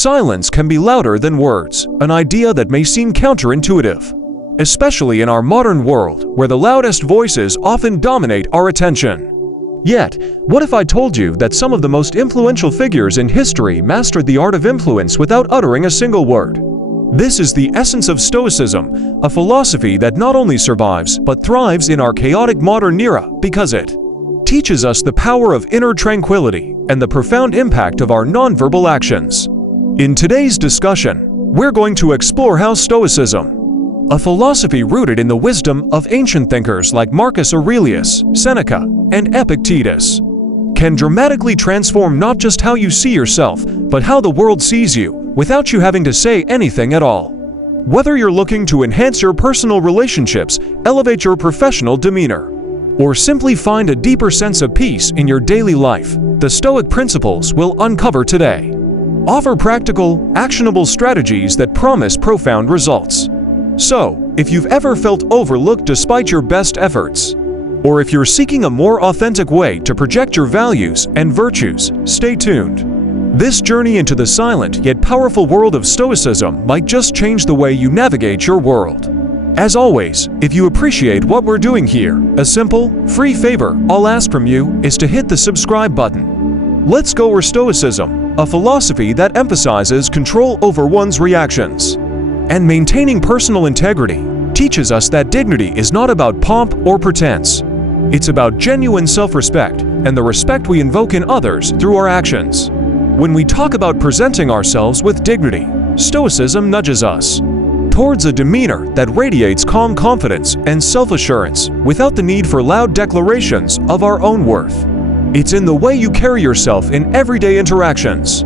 silence can be louder than words, an idea that may seem counterintuitive, especially in our modern world where the loudest voices often dominate our attention. Yet, what if I told you that some of the most influential figures in history mastered the art of influence without uttering a single word? This is the essence of Stoicism, a philosophy that not only survives but thrives in our chaotic modern era because it teaches us the power of inner tranquility and the profound impact of our nonverbal actions. In today's discussion, we're going to explore how Stoicism, a philosophy rooted in the wisdom of ancient thinkers like Marcus Aurelius, Seneca, and Epictetus, can dramatically transform not just how you see yourself, but how the world sees you, without you having to say anything at all. Whether you're looking to enhance your personal relationships, elevate your professional demeanor, or simply find a deeper sense of peace in your daily life, the Stoic principles we'll uncover today offer practical, actionable strategies that promise profound results. So, if you've ever felt overlooked despite your best efforts, or if you're seeking a more authentic way to project your values and virtues, stay tuned. This journey into the silent yet powerful world of Stoicism might just change the way you navigate your world. As always, if you appreciate what we're doing here, a simple, free favor I'll ask from you is to hit the subscribe button. Let's go where Stoicism, a philosophy that emphasizes control over one's reactions and maintaining personal integrity, teaches us that dignity is not about pomp or pretense. It's about genuine self-respect and the respect we invoke in others through our actions. When we talk about presenting ourselves with dignity, Stoicism nudges us towards a demeanor that radiates calm confidence and self-assurance without the need for loud declarations of our own worth. It's in the way you carry yourself in everyday interactions,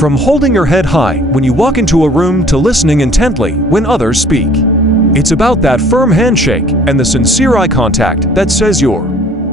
from holding your head high when you walk into a room to listening intently when others speak. It's about that firm handshake and the sincere eye contact that says you're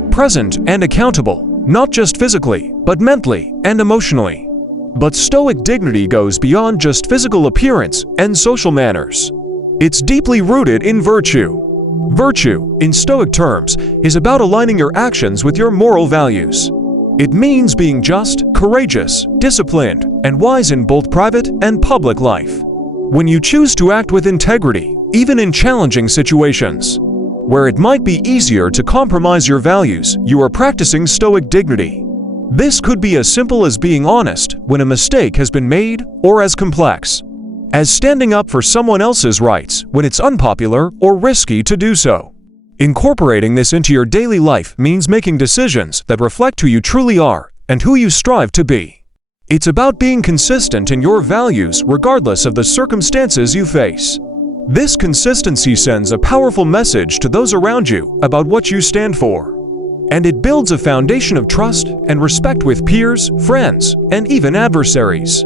present and accountable, not just physically, but mentally and emotionally. But Stoic dignity goes beyond just physical appearance and social manners. It's deeply rooted in virtue. Virtue, in Stoic terms, is about aligning your actions with your moral values. It means being just, courageous, disciplined, and wise in both private and public life. When you choose to act with integrity, even in challenging situations, where it might be easier to compromise your values, you are practicing Stoic dignity. This could be as simple as being honest when a mistake has been made, or as complex as standing up for someone else's rights when it's unpopular or risky to do so. Incorporating this into your daily life means making decisions that reflect who you truly are and who you strive to be. It's about being consistent in your values regardless of the circumstances you face. This consistency sends a powerful message to those around you about what you stand for, and it builds a foundation of trust and respect with peers, friends, and even adversaries.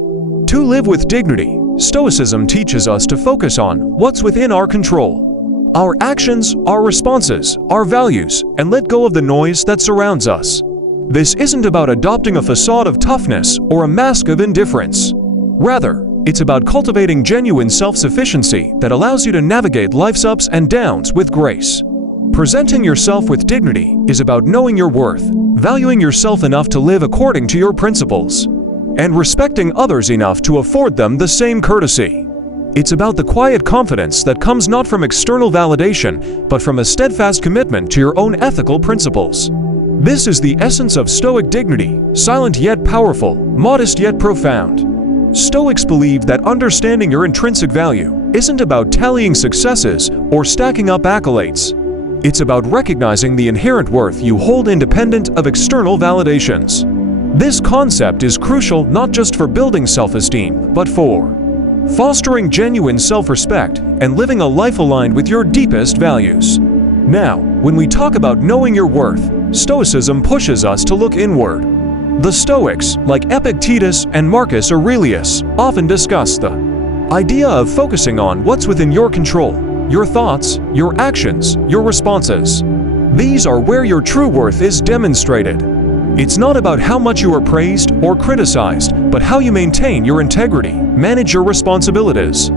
To live with dignity, Stoicism teaches us to focus on what's within our control, our actions, our responses, our values, and let go of the noise that surrounds us. This isn't about adopting a facade of toughness or a mask of indifference. Rather, it's about cultivating genuine self-sufficiency that allows you to navigate life's ups and downs with grace. Presenting yourself with dignity is about knowing your worth, valuing yourself enough to live according to your principles, and respecting others enough to afford them the same courtesy. It's about the quiet confidence that comes not from external validation, but from a steadfast commitment to your own ethical principles. This is the essence of Stoic dignity, silent yet powerful, modest yet profound. Stoics believe that understanding your intrinsic value isn't about tallying successes or stacking up accolades. It's about recognizing the inherent worth you hold independent of external validations. This concept is crucial not just for building self-esteem, but for fostering genuine self-respect and living a life aligned with your deepest values. Now, when we talk about knowing your worth, Stoicism pushes us to look inward. The Stoics, like Epictetus and Marcus Aurelius, often discuss the idea of focusing on what's within your control, your thoughts, your actions, your responses. These are where your true worth is demonstrated. It's not about how much you are praised or criticized, but how you maintain your integrity, manage your responsibilities,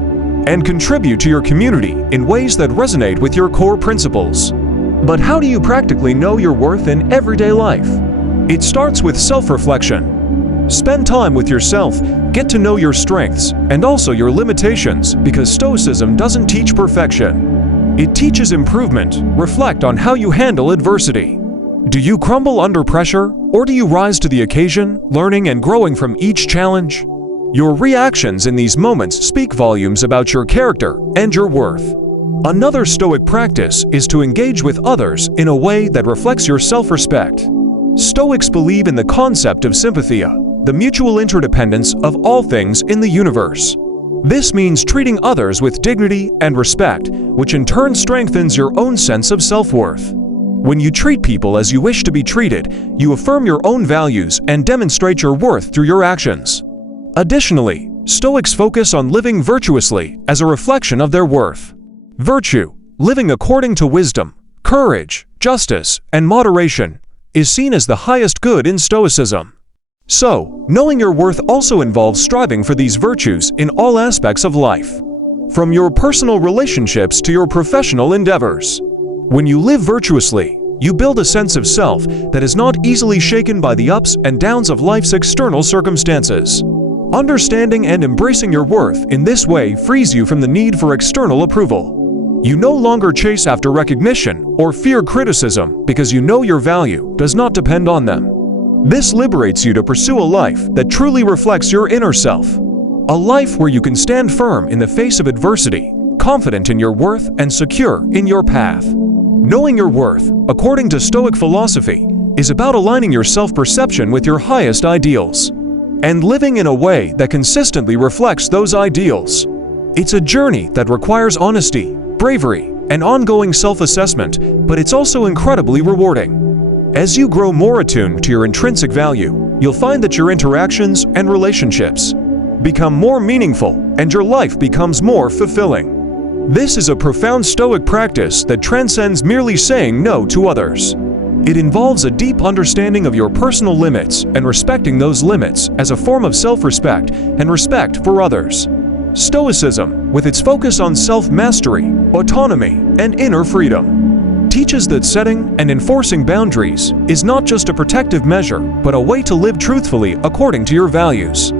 and contribute to your community in ways that resonate with your core principles. But how do you practically know your worth in everyday life? It starts with self-reflection. Spend time with yourself, get to know your strengths and also your limitations, because Stoicism doesn't teach perfection. It teaches improvement. Reflect on how you handle adversity. Do you crumble under pressure, or do you rise to the occasion, learning and growing from each challenge? Your reactions in these moments speak volumes about your character and your worth. Another Stoic practice is to engage with others in a way that reflects your self-respect. Stoics believe in the concept of sympathia, the mutual interdependence of all things in the universe. This means treating others with dignity and respect, which in turn strengthens your own sense of self-worth. When you treat people as you wish to be treated, you affirm your own values and demonstrate your worth through your actions. Additionally, Stoics focus on living virtuously as a reflection of their worth. Virtue, living according to wisdom, courage, justice, and moderation, is seen as the highest good in Stoicism. So, knowing your worth also involves striving for these virtues in all aspects of life, from your personal relationships to your professional endeavors. When you live virtuously, you build a sense of self that is not easily shaken by the ups and downs of life's external circumstances. Understanding and embracing your worth in this way frees you from the need for external approval. You no longer chase after recognition or fear criticism because you know your value does not depend on them. This liberates you to pursue a life that truly reflects your inner self. A life where you can stand firm in the face of adversity, confident in your worth and secure in your path. Knowing your worth, according to Stoic philosophy, is about aligning your self-perception with your highest ideals and living in a way that consistently reflects those ideals. It's a journey that requires honesty, bravery, and ongoing self-assessment, but it's also incredibly rewarding. As you grow more attuned to your intrinsic value, you'll find that your interactions and relationships become more meaningful and your life becomes more fulfilling. This is a profound Stoic practice that transcends merely saying no to others. It involves a deep understanding of your personal limits and respecting those limits as a form of self-respect and respect for others. Stoicism, with its focus on self-mastery, autonomy, and inner freedom, teaches that setting and enforcing boundaries is not just a protective measure, but a way to live truthfully according to your values.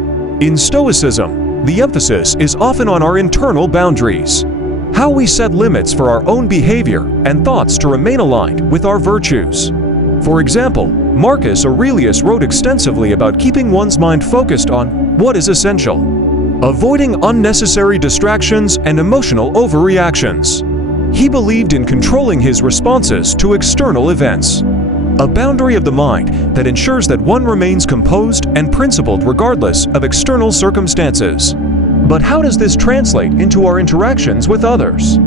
In Stoicism, the emphasis is often on our internal boundaries, how we set limits for our own behavior and thoughts to remain aligned with our virtues. For example, Marcus Aurelius wrote extensively about keeping one's mind focused on what is essential, avoiding unnecessary distractions and emotional overreactions. He believed in controlling his responses to external events, a boundary of the mind that ensures that one remains composed and principled regardless of external circumstances. But how does this translate into our interactions with others?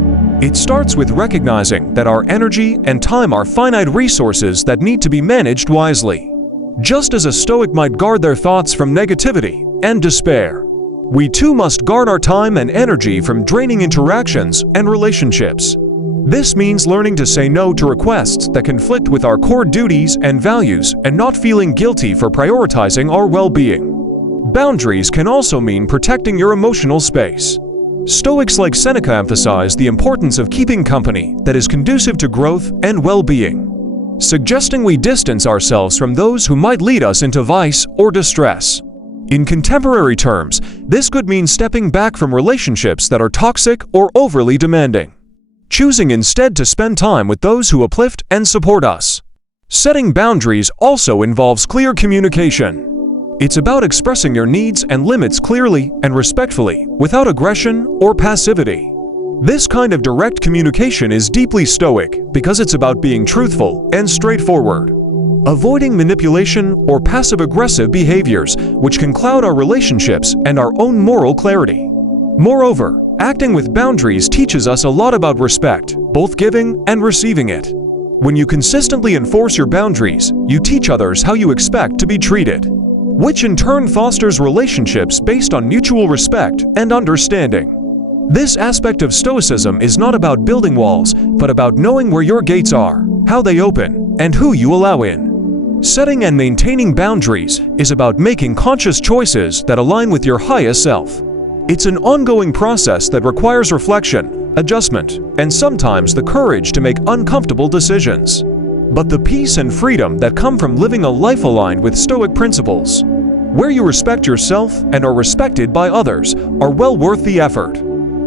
It starts with recognizing that our energy and time are finite resources that need to be managed wisely. Just as a Stoic might guard their thoughts from negativity and despair, we too must guard our time and energy from draining interactions and relationships. This means learning to say no to requests that conflict with our core duties and values and not feeling guilty for prioritizing our well-being. Boundaries can also mean protecting your emotional space. Stoics like Seneca emphasize the importance of keeping company that is conducive to growth and well-being, suggesting we distance ourselves from those who might lead us into vice or distress. In contemporary terms, this could mean stepping back from relationships that are toxic or overly demanding, choosing instead to spend time with those who uplift and support us. Setting boundaries also involves clear communication. It's about expressing your needs and limits clearly and respectfully, without aggression or passivity. This kind of direct communication is deeply Stoic because it's about being truthful and straightforward, avoiding manipulation or passive-aggressive behaviors, which can cloud our relationships and our own moral clarity. Moreover, acting with boundaries teaches us a lot about respect, both giving and receiving it. When you consistently enforce your boundaries, you teach others how you expect to be treated, which in turn fosters relationships based on mutual respect and understanding. This aspect of Stoicism is not about building walls, but about knowing where your gates are, how they open, and who you allow in. Setting and maintaining boundaries is about making conscious choices that align with your highest self. It's an ongoing process that requires reflection, adjustment, and sometimes the courage to make uncomfortable decisions. But the peace and freedom that come from living a life aligned with Stoic principles where you respect yourself and are respected by others, are well worth the effort.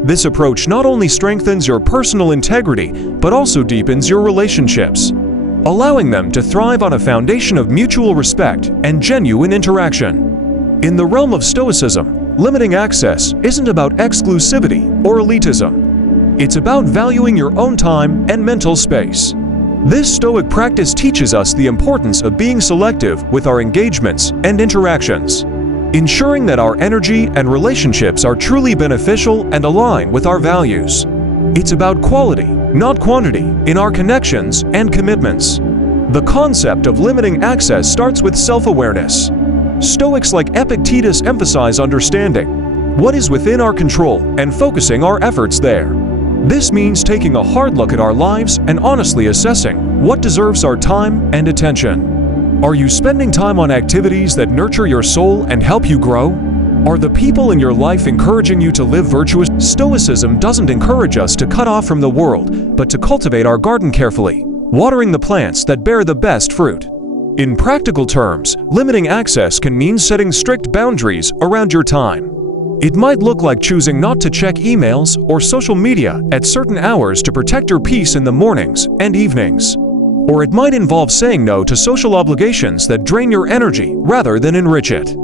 This approach not only strengthens your personal integrity, but also deepens your relationships, allowing them to thrive on a foundation of mutual respect and genuine interaction. In the realm of Stoicism, limiting access isn't about exclusivity or elitism. It's about valuing your own time and mental space. This Stoic practice teaches us the importance of being selective with our engagements and interactions, ensuring that our energy and relationships are truly beneficial and align with our values. It's about quality, not quantity, in our connections and commitments. The concept of limiting access starts with self-awareness. Stoics like Epictetus emphasize understanding what is within our control and focusing our efforts there. This means taking a hard look at our lives and honestly assessing what deserves our time and attention. Are you spending time on activities that nurture your soul and help you grow? Are the people in your life encouraging you to live virtuous? Stoicism doesn't encourage us to cut off from the world, but to cultivate our garden carefully, watering the plants that bear the best fruit. In practical terms, limiting access can mean setting strict boundaries around your time. It might look like choosing not to check emails or social media at certain hours to protect your peace in the mornings and evenings. Or it might involve saying no to social obligations that drain your energy rather than enrich it.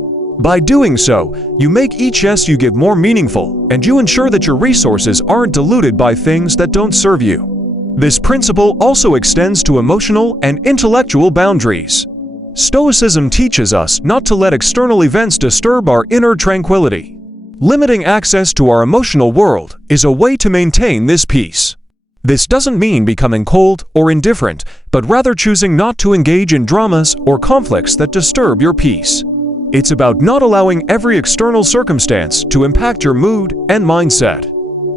By doing so, you make each yes you give more meaningful, and you ensure that your resources aren't diluted by things that don't serve you. This principle also extends to emotional and intellectual boundaries. Stoicism teaches us not to let external events disturb our inner tranquility. Limiting access to our emotional world is a way to maintain this peace. This doesn't mean becoming cold or indifferent, but rather choosing not to engage in dramas or conflicts that disturb your peace. It's about not allowing every external circumstance to impact your mood and mindset.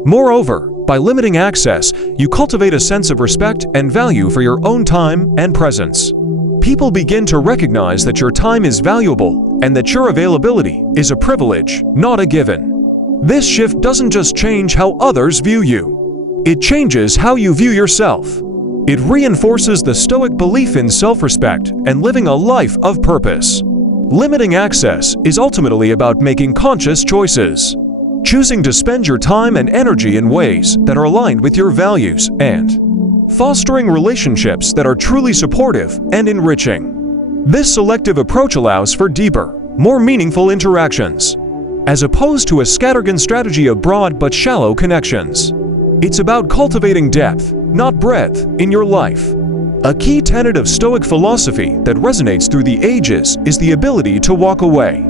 Moreover, by limiting access, you cultivate a sense of respect and value for your own time and presence. People begin to recognize that your time is valuable and that your availability is a privilege, not a given. This shift doesn't just change how others view you. It changes how you view yourself. It reinforces the Stoic belief in self-respect and living a life of purpose. Limiting access is ultimately about making conscious choices, choosing to spend your time and energy in ways that are aligned with your values, and fostering relationships that are truly supportive and enriching. This selective approach allows for deeper, more meaningful interactions, as opposed to a scattergun strategy of broad but shallow connections. It's about cultivating depth, not breadth, in your life. A key tenet of Stoic philosophy that resonates through the ages is the ability to walk away.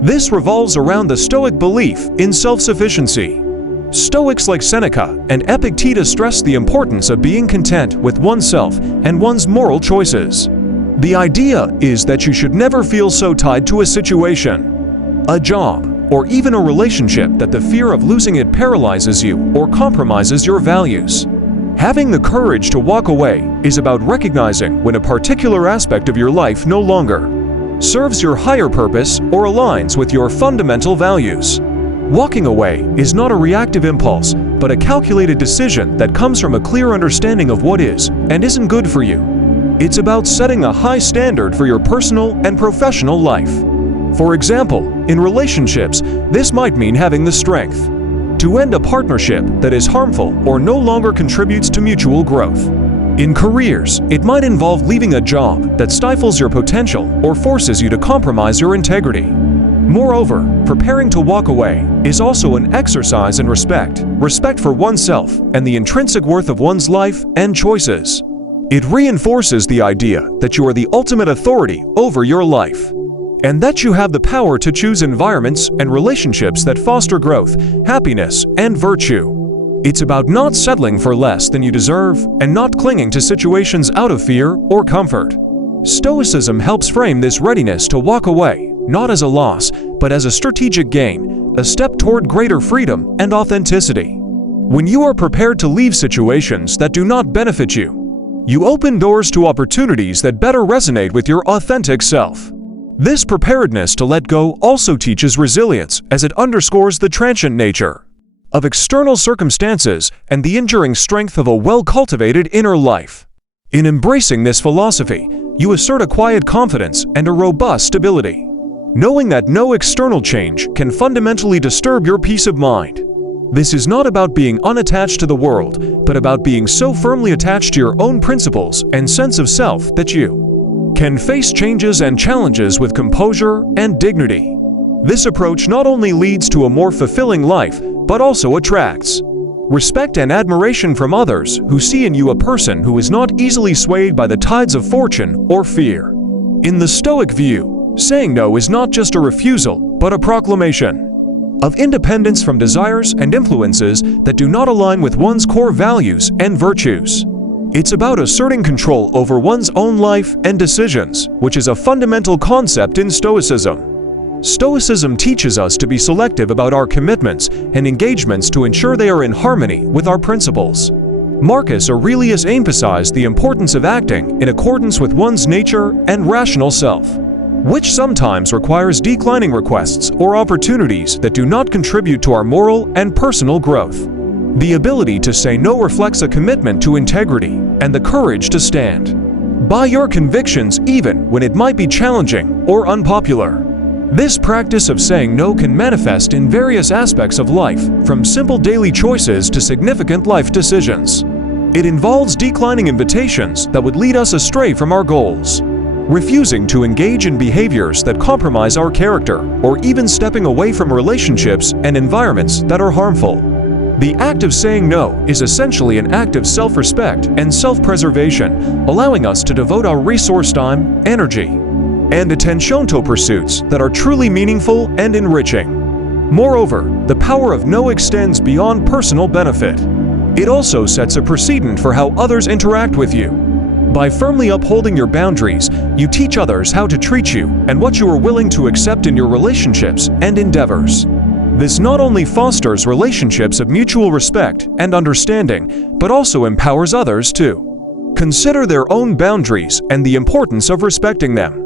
This revolves around the Stoic belief in self-sufficiency. Stoics like Seneca and Epictetus stress the importance of being content with oneself and one's moral choices. The idea is that you should never feel so tied to a situation, a job, or even a relationship that the fear of losing it paralyzes you or compromises your values. Having the courage to walk away is about recognizing when a particular aspect of your life no longer serves your higher purpose or aligns with your fundamental values. Walking away is not a reactive impulse, but a calculated decision that comes from a clear understanding of what is and isn't good for you. It's about setting a high standard for your personal and professional life. For example, in relationships, this might mean having the strength to end a partnership that is harmful or no longer contributes to mutual growth. In careers, it might involve leaving a job that stifles your potential or forces you to compromise your integrity. Moreover, preparing to walk away is also an exercise in respect for oneself and the intrinsic worth of one's life and choices. It reinforces the idea that you are the ultimate authority over your life, and that you have the power to choose environments and relationships that foster growth, happiness, and virtue. It's about not settling for less than you deserve and not clinging to situations out of fear or comfort. Stoicism helps frame this readiness to walk away, not as a loss, but as a strategic gain, a step toward greater freedom and authenticity. When you are prepared to leave situations that do not benefit you, you open doors to opportunities that better resonate with your authentic self. This preparedness to let go also teaches resilience, as it underscores the transient nature of external circumstances and the enduring strength of a well-cultivated inner life. In embracing this philosophy, you assert a quiet confidence and a robust stability. knowing that no external change can fundamentally disturb your peace of mind. This is not about being unattached to the world, but about being so firmly attached to your own principles and sense of self that you can face changes and challenges with composure and dignity. This approach not only leads to a more fulfilling life, but also attracts respect and admiration from others who see in you a person who is not easily swayed by the tides of fortune or fear. In the Stoic view, saying no is not just a refusal, but a proclamation of independence from desires and influences that do not align with one's core values and virtues. It's about asserting control over one's own life and decisions, which is a fundamental concept in Stoicism. Stoicism teaches us to be selective about our commitments and engagements to ensure they are in harmony with our principles. Marcus Aurelius emphasized the importance of acting in accordance with one's nature and rational self, which sometimes requires declining requests or opportunities that do not contribute to our moral and personal growth. The ability to say no reflects a commitment to integrity and the courage to stand by your convictions even when it might be challenging or unpopular. This practice of saying no can manifest in various aspects of life, from simple daily choices to significant life decisions. It involves declining invitations that would lead us astray from our goals, refusing to engage in behaviors that compromise our character, or even stepping away from relationships and environments that are harmful. The act of saying no is essentially an act of self-respect and self-preservation, allowing us to devote our resource time, energy, and attention to pursuits that are truly meaningful and enriching. Moreover, the power of no extends beyond personal benefit. It also sets a precedent for how others interact with you. By firmly upholding your boundaries, you teach others how to treat you and what you are willing to accept in your relationships and endeavors. This not only fosters relationships of mutual respect and understanding, but also empowers others to consider their own boundaries and the importance of respecting them.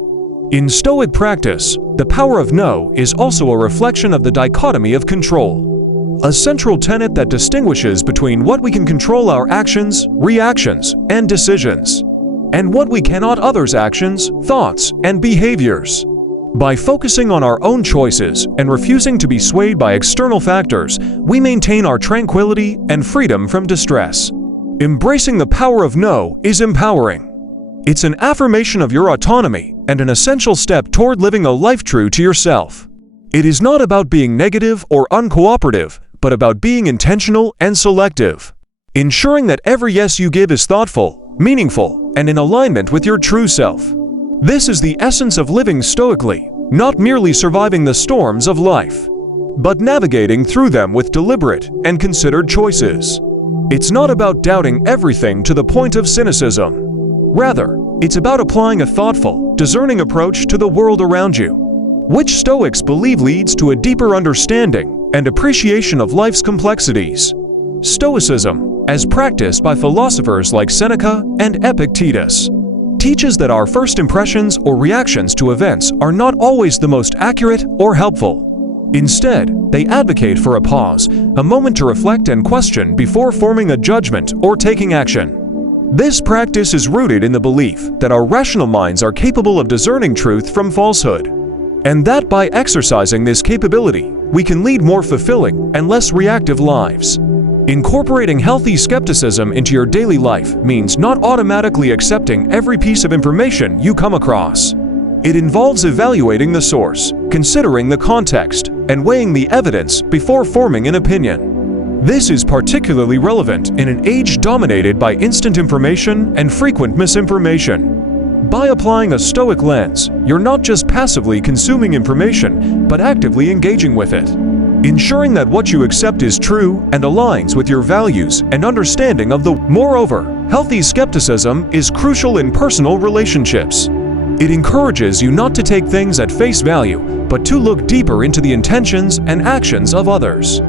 In Stoic practice, the power of no is also a reflection of the dichotomy of control, a central tenet that distinguishes between what we can control, our actions, reactions, and decisions, and what we cannot, others' actions, thoughts, and behaviors. By focusing on our own choices and refusing to be swayed by external factors, we maintain our tranquility and freedom from distress. Embracing the power of no is empowering. It's an affirmation of your autonomy and an essential step toward living a life true to yourself. It is not about being negative or uncooperative, but about being intentional and selective, ensuring that every yes you give is thoughtful, meaningful, and in alignment with your true self. This is the essence of living stoically, not merely surviving the storms of life, but navigating through them with deliberate and considered choices. It's not about doubting everything to the point of cynicism. Rather, it's about applying a thoughtful, discerning approach to the world around you, which Stoics believe leads to a deeper understanding and appreciation of life's complexities. Stoicism, as practiced by philosophers like Seneca and Epictetus, teaches that our first impressions or reactions to events are not always the most accurate or helpful. Instead, they advocate for a pause, a moment to reflect and question before forming a judgment or taking action. This practice is rooted in the belief that our rational minds are capable of discerning truth from falsehood, and that by exercising this capability, we can lead more fulfilling and less reactive lives. Incorporating healthy skepticism into your daily life means not automatically accepting every piece of information you come across. It involves evaluating the source, considering the context, and weighing the evidence before forming an opinion. This is particularly relevant in an age dominated by instant information and frequent misinformation. By applying a Stoic lens, you're not just passively consuming information, but actively engaging with it, ensuring that what you accept is true and aligns with your values and understanding of the world. Moreover, healthy skepticism is crucial in personal relationships. It encourages you not to take things at face value, but to look deeper into the intentions and actions of others.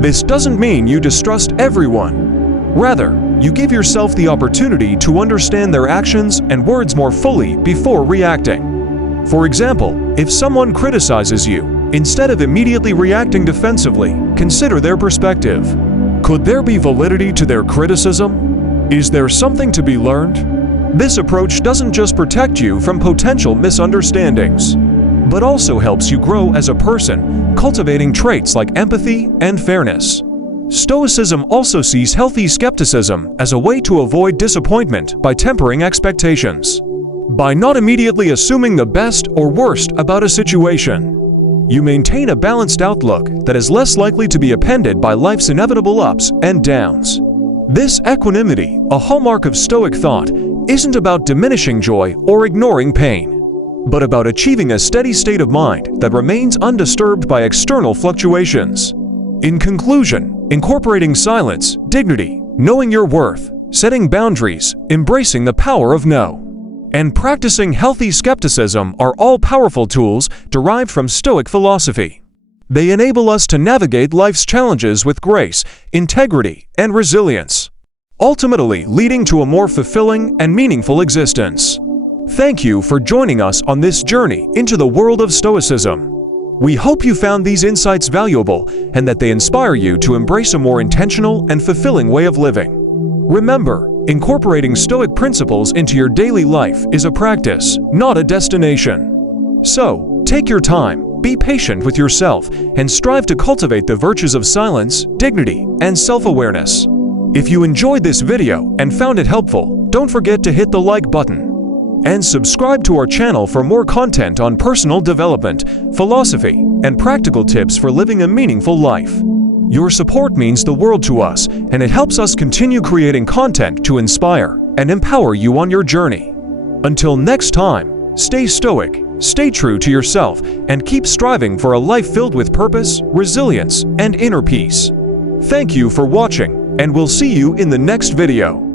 This doesn't mean you distrust everyone. Rather, you give yourself the opportunity to understand their actions and words more fully before reacting. For example, if someone criticizes you, instead of immediately reacting defensively, consider their perspective. Could there be validity to their criticism? Is there something to be learned? This approach doesn't just protect you from potential misunderstandings. but also helps you grow as a person, cultivating traits like empathy and fairness. Stoicism also sees healthy skepticism as a way to avoid disappointment by tempering expectations. By not immediately assuming the best or worst about a situation, you maintain a balanced outlook that is less likely to be upended by life's inevitable ups and downs. This equanimity, a hallmark of Stoic thought, isn't about diminishing joy or ignoring pain, but about achieving a steady state of mind that remains undisturbed by external fluctuations. In conclusion, incorporating silence, dignity, knowing your worth, setting boundaries, embracing the power of no, and practicing healthy skepticism are all powerful tools derived from Stoic philosophy. They enable us to navigate life's challenges with grace, integrity, and resilience, ultimately leading to a more fulfilling and meaningful existence. Thank you for joining us on this journey into the world of Stoicism. We hope you found these insights valuable and that they inspire you to embrace a more intentional and fulfilling way of living. Remember, incorporating Stoic principles into your daily life is a practice, not a destination. So, take your time, be patient with yourself, and strive to cultivate the virtues of silence, dignity, and self-awareness. If you enjoyed this video and found it helpful, don't forget to hit the like button. And subscribe to our channel for more content on personal development, philosophy, and practical tips for living a meaningful life. Your support means the world to us, and it helps us continue creating content to inspire and empower you on your journey. Until next time, stay stoic, stay true to yourself, and keep striving for a life filled with purpose, resilience, and inner peace. Thank you for watching, and we'll see you in the next video.